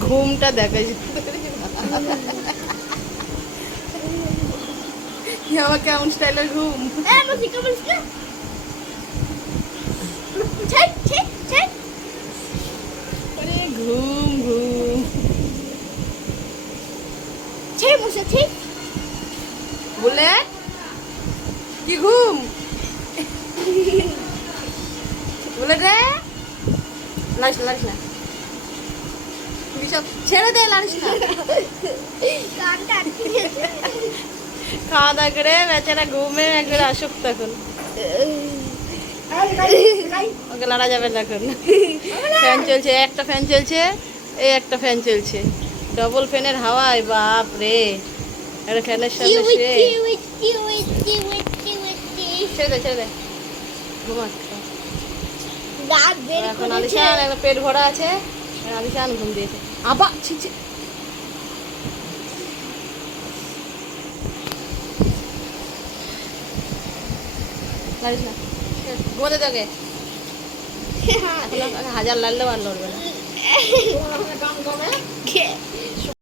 ঘুমটা দেখা আমার কেমন স্টাইলের ঘুম। আরে ঘুম ঘুম বলে কি ঘুম বলে রে লাড়িস না লাড়িস না বিশাল ছেড়ে দে লাড়িস না খাওয়া দাওয়া করে বেচারা ঘুমে একবারে আসক্ত এখন ওকে লড়া যাবে না এখন ফ্যান চলছে একটা ফ্যান চলছে এই একটা ফ্যান চলছে ডবল ফ্যানের হাওয়ায় বাপ রে একটা ফ্যানের সামনে ছেড়ে দে ছেড়ে দে ঘুমা এখন আলিশান একটা পেট ভরা আছে আলিশান ঘুম দিয়েছে আবা ছি ছি লাড়িস না ঘুমাতে তোকে হাজার লাড়লেও আর লড়বে না